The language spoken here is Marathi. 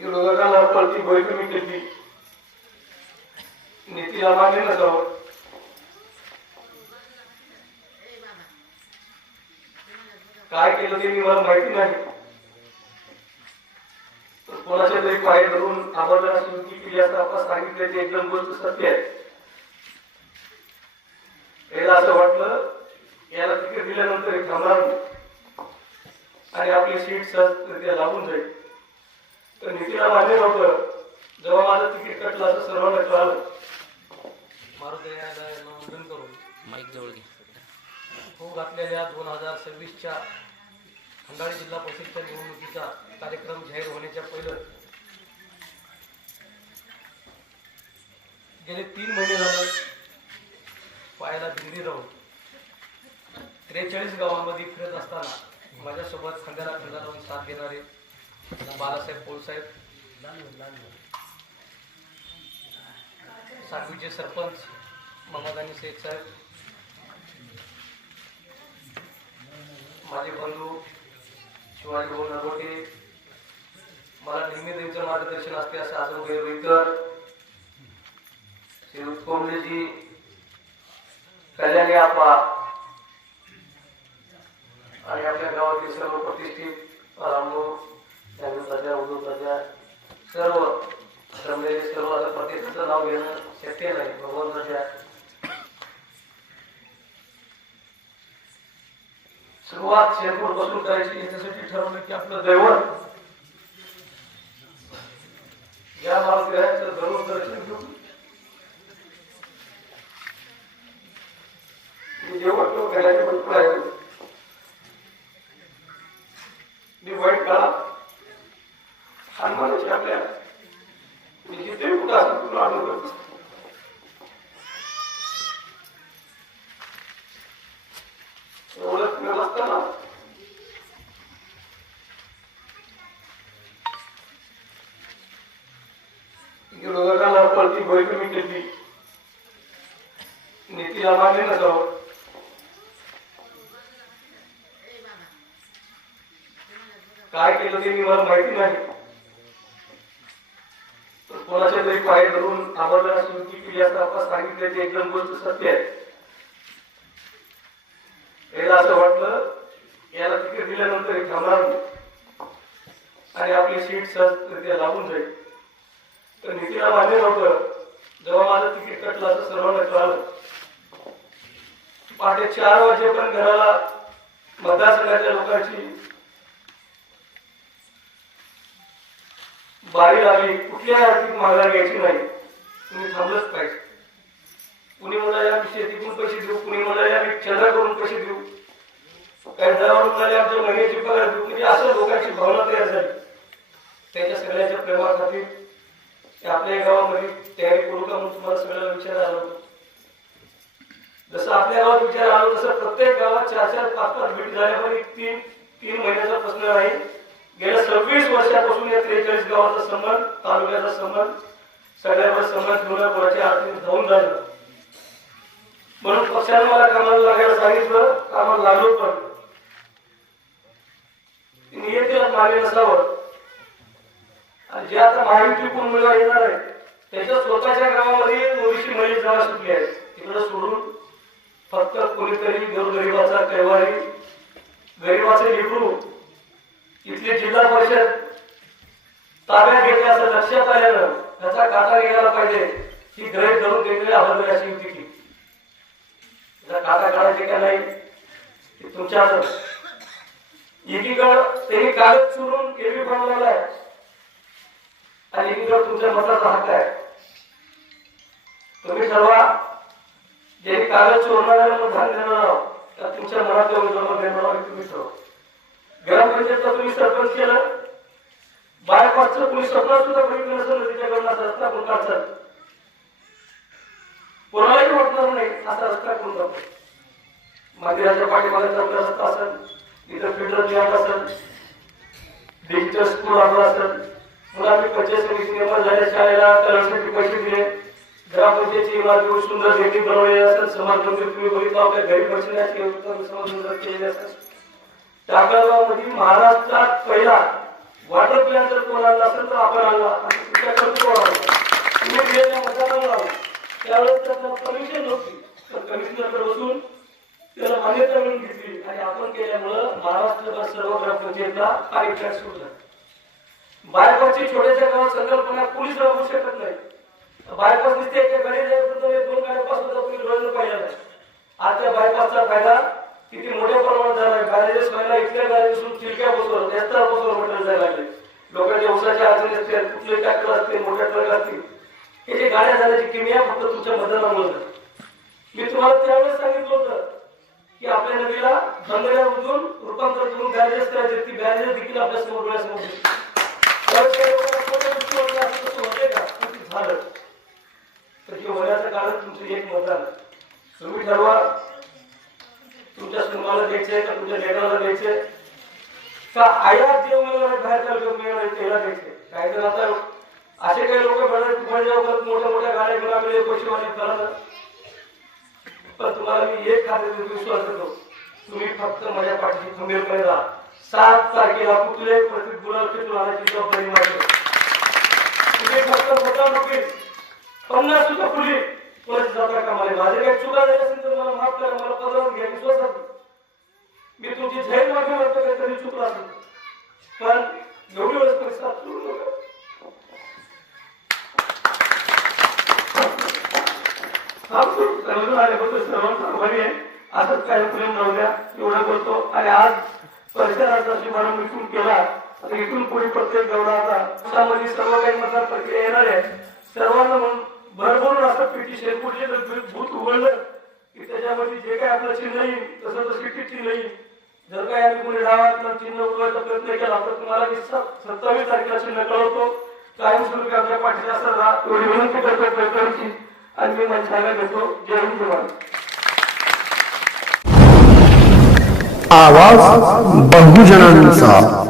विरोधकाला भय कमी केली नीतीला मान्य नसावं काय केलं ते मी मला माहिती नाही कोणाच्या तरी पाय धरून आम्हाला सुरुकी केली असं आपण सांगितलं ते एकदम गोष्ट सत्य आहे याला असं वाटलं याला तिकीट दिल्यानंतर एक थांबणार आणि आपली सीट सहज लागून जाईल. तर नीतीला मान्य नव्हतं जेव्हा माझं तिकीट कटलं असं सर्वांना कळालं. मारुती करून माईक जवळ घे. हो घातलेल्या दोन हजार सव्वीसच्या खंडाळी जिल्हा परिषदच्या निवडणुकीचा कार्यक्रम जाहीर होण्याच्या पहिलं गेले तीन महिने झाले पायाला दिंडी राहून त्रेचाळीस गावांमध्ये फिरत असताना माझ्यासोबत खंडाला खंडा लावून साथ देणारे बाळासाहेब पोळसाहेब सातवीचे सरपंच ममादानी शेख साहेब. माझे बंधू शिवाजी भाऊ नरवटे. मला नेहमी त्यांचं मार्गदर्शन असते असं आजम गैरवेकर श्री कोंबलेजी कल्याणी आपा सुरुवात शेतपूर बसून करायची. याच्यासाठी ठरवलं की आपलं दैवत या मालग्रहाचं जरूर दर्शन घेऊन मी जेव्हा तो घराचे म्हणतो आहे. एवढंच मिळत असताना काय केलं ते मी मला माहिती नाही. कोणाच्या तरी पाय धरून आम्हाला सुरुकी सांगितलं ते एकदम गोष्ट सत्य आहे. याला असं वाटलं याला तिकीट दिल्यानंतर हे थांबणार आणि आपली सीट सहजरित्या लागून जाईल. तर नितीला मान्य नव्हतं. जेव्हा माझं तिकीट कटलं असं सर्वांना कळालं. पहाटे चार वाजेपर्यंत घराला मतदारसंघाच्या लोकांची बारी लागली. कुठल्याही आर्थिक मागण्या घ्यायची नाही. तुम्ही थांबलंच पाहिजे. काही आमच्या महिन्याची पगार देऊ म्हणजे असं लोकांची भावना तयार झाली. त्याच्या सगळ्याच्या प्रेमाखातीर आपल्या गावामध्ये तयारी करू का म्हणून तुम्हाला सगळ्याला विचार आला होता. जसं आपल्या गावात विचार आला तसं प्रत्येक गावात चार चार पाच पाच भेटी झाल्यामुळे तीन तीन महिन्याचा प्रश्न आहे गेल्या सव्वीस वर्षापासून या त्रेचाळीस गावाचा संबंध तालुक्याचा संबंध सगळ्यावर संबंध ठेवणं कोणाच्या आर्थिक जाऊन झालं म्हणून पक्षाने मला कामाला लागायला सांगितलं कामाला लागलो पण नियतीला मागे नसावं. आणि जे आता महायुती मुलगा येणार आहे त्याच्या स्वतःच्या गावामध्ये मोदीची महिला जागा सुटली आहे. तिकडे सोडून फक्त कोणीतरी गोरगरिबाचा कैवारी गरिबाचे लेकरू इथली जिल्हा परिषद ताब्यात घेतली असं लक्षात आल्यानं त्याचा काटा घ्यायला पाहिजे. ही गैर धरून देखील आवडली अशी युती केली त्याचा काटा काढायचे का नाही तुमच्या हातात. एकीकडं त्यांनी कागद चुरून केवी बनवलेला आहे. आणि एकीकडं तुमच्या मताचा हक्क आहे. तुम्ही ठरवा ज्यांनी कागद चोरणाऱ्याला मतदान देणार आहोत तुमच्या मनातल्या उमेदवाराला देणार आहोत तुम्ही ठरवा. ग्रामपंचायतचा तुम्ही सरपंच केलं बायपासचं तुम्ही स्वप्न सुद्धा बघितलं नसेल नदीच्या असा रस्ता आपण काढचाल कोणालाही वाटणार नाही असा रस्ता करून जातो मंदिराच्या पाठीमागे चौकला रस्ता असेल इथं फिल्टर प्लॅन असेल डिजिटल स्कूल आपलं असेल मुलांनी पंचायत समिती निर्माण झाल्या शाळेला कलरसाठी पैसे दिले. ग्रामपंचायतची इमारती सुंदर भेटी बनवलेली असेल समाज मंदिर तुम्ही बघितलं आपल्या घरी बसण्याची समाज मंदिर केलेले असेल. टाकळगाव महाराष्ट्रात पहिला वॉटर प्लॅन जर कोण आणला असेल तर आपण आणला. आणि तुमच्याकडे तो आणला तुम्ही जे मतदानाला त्यावेळेस त्याचं परमिशन नव्हती तर कमिशनरकडे बसून त्याला मान्यता मिळून घेतली. आणि आपण केल्यामुळं महाराष्ट्रभर सर्व ग्रामपंचायतला पाणी फ्लॅट सुरू झाला. बायपासची छोट्याच्या गावात संकल्पना पोलीस राबवू शकत नाही. बायपास दिसते एका गाडी दोन गाड्या पास होता तुम्ही रोज पाहिला नाही. आज त्या बायपासचा फायदा किती मोठ्या प्रमाणात झाला आहे. बॅरेजेस व्हायला इथल्या बॅरेजेसून चिरक्या बसवर रस्त्यावर बसवर म्हटलं जायला लागले लोकांच्या उसाच्या अडचणी असतील कुठले ट्रॅक्टर असतील मोठ्या ट्रक असतील. हे जे गाड्या झाल्याची किमिया फक्त तुमच्या मतदानामुळे झाली. मी तुम्हाला त्यावेळेस सांगितलं होतं की आपल्या नदीला बंगल्यामधून रूपांतर करून बॅरेजेस करायचे ती बॅरेजेस देखील आपल्यासमोर डोळ्यासमोर का? झालं. तर हे होण्याचं कारण तुमचं एक मतदान तुम्ही ठरवा. तुमच्या सुनाला द्यायचे का तुमच्या लेकराला द्यायचे का आयात जे उमेदवार बाहेर उमेदवार त्याला द्यायचे काही जण आता असे काही लोक बघा तुम्हाला मोठ्या मोठ्या गाड्या मिळाले पैसे वाले करा पण तुम्हाला मी एक खाते विश्वास देतो. तुम्ही फक्त माझ्या पाठीशी खंबीरपणे राहा सात तारखेला कुठले प्रत्येक गुलाबची आणायची जबाबदारी माझी तुम्ही फक्त मोठा नोकरी पन्नास सुद्धा फुली कोणाची जाता कामाला माझे काही चुका झाल्या असेल तर मला माफ करा मला पदरात घ्या विश्वासात मी तुमची झैल मागे म्हणतो काहीतरी चुकला असेल पण एवढी वेळेस परिसरात सोडू नका थांबतो आहे. असंच काही प्रेम राहू द्या. एवढं बोलतो. आणि आज परिसराचा शुभारंभ इथून केला. आता इथून पुढे प्रत्येक गौडा आता सर्व काही मतदार प्रक्रिया येणार आहे. सर्वांना म्हणून भरभरून असं पिटिशन कुठले जर भूत उघडलं की त्याच्यामध्ये जे काही आपलं चिन्ह येईल तसं तशी चिठ्ठी नाही जर काही आम्ही कोणी डावात चिन्ह उघडायचा प्रयत्न केला तर तुम्हाला मी सत्तावीस तारखेला चिन्ह कळवतो. कायमस्वरूपी आमच्या पाठीला असं राहा एवढी विनंती करतो प्रयत्नांची. आणि मी मंचाला घेतो जय हिंद महाराज आवाज बहुजनांचा.